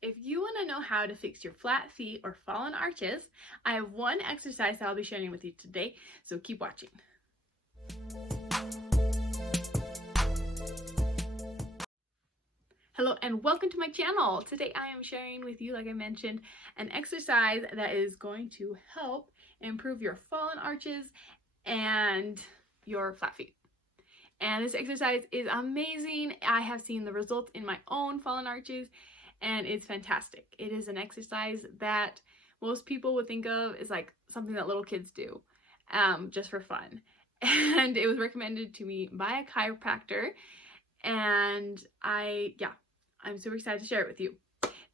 If you want to know how to fix your flat feet or fallen arches, I have one exercise that I'll be sharing with you today, so keep watching. Hello and welcome to my channel. Today I am sharing with you, like I mentioned, an exercise that is going to help improve your fallen arches and your flat feet. And this exercise is amazing. I have seen the results in my own fallen arches and it's fantastic. It is an exercise that most people would think of as like something that little kids do, just for fun. And it was recommended to me by a chiropractor, and I'm super excited to share it with you.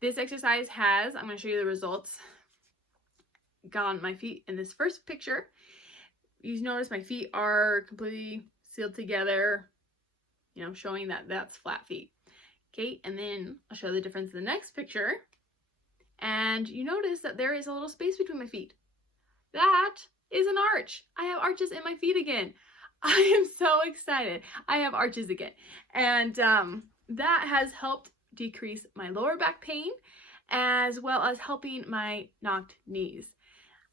This exercise has, I'm going to show you the results, got on my feet in this first picture. You notice my feet are completely sealed together, showing that that's flat feet. Okay, and then I'll show the difference in the next picture. And you notice that there is a little space between my feet. That is an arch. I have arches in my feet again. I am so excited. I have arches again. And that has helped decrease my lower back pain as well as helping my knocked knees.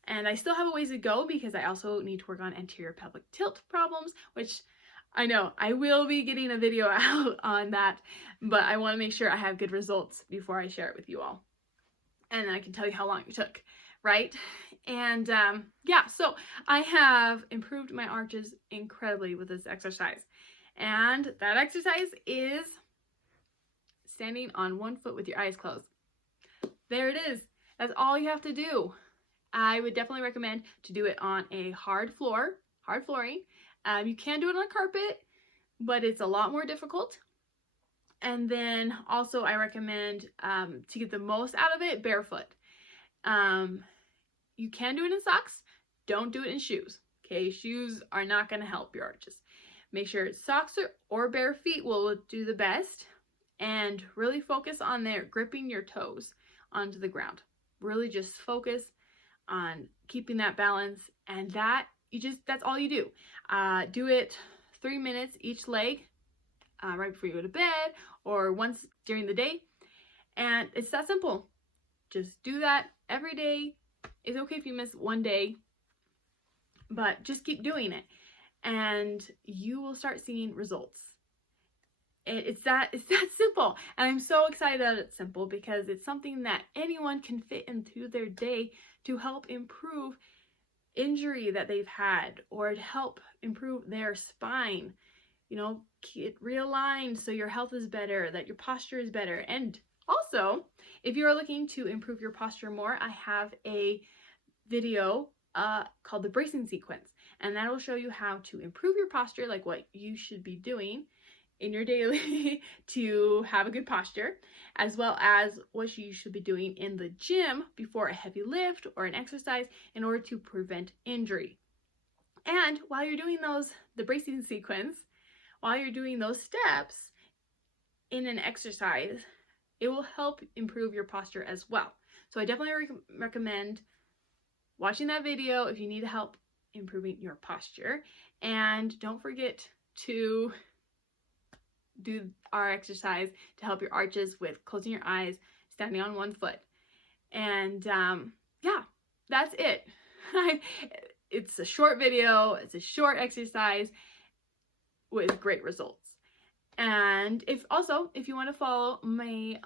And I still have a ways to go because I also need to work on anterior pelvic tilt problems, which I know I will be getting a video out on that, but I want to make sure I have good results before I share it with you all. And then I can tell you how long it took, right? And so I have improved my arches incredibly with this exercise. And that exercise is standing on one foot with your eyes closed. There it is. That's all you have to do. I would definitely recommend to do it on a hard flooring. You can do it on a carpet, but it's a lot more difficult. And then also I recommend to get the most out of it, barefoot. You can do it in socks. Don't do it in shoes. Okay, shoes are not going to help your arches. Make sure socks or bare feet will do the best. And really focus on gripping your toes onto the ground. Really just focus on keeping that balance, and that's all you do. Do it 3 minutes each leg, right before you go to bed or once during the day. And it's that simple. Just do that every day. It's okay if you miss one day, but just keep doing it and you will start seeing results. It's that simple, and I'm so excited that it's simple because it's something that anyone can fit into their day to help improve injury that they've had or to help improve their spine, get realigned so your health is better, that your posture is better. And also, if you're looking to improve your posture more, I have a video called the bracing sequence, and that will show you how to improve your posture, like what you should be doing in your daily to have a good posture, as well as what you should be doing in the gym before a heavy lift or an exercise in order to prevent injury. And while you're doing the bracing sequence, while you're doing those steps in an exercise, it will help improve your posture as well. So I definitely recommend watching that video if you need help improving your posture. And don't forget to do our exercise to help your arches with closing your eyes, standing on one foot. And that's it. It's a short video, it's a short exercise with great results. And if you want to follow me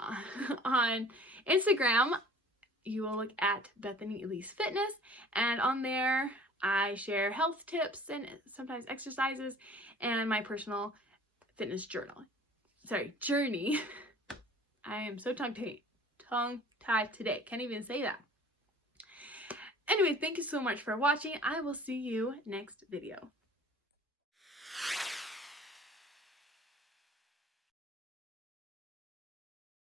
on Instagram, you will look at Bethany Elise Fitness, and on there I share health tips and sometimes exercises and my personal fitness journey. I am so tongue-tied today. Can't even say that. Anyway, thank you so much for watching. I will see you next video.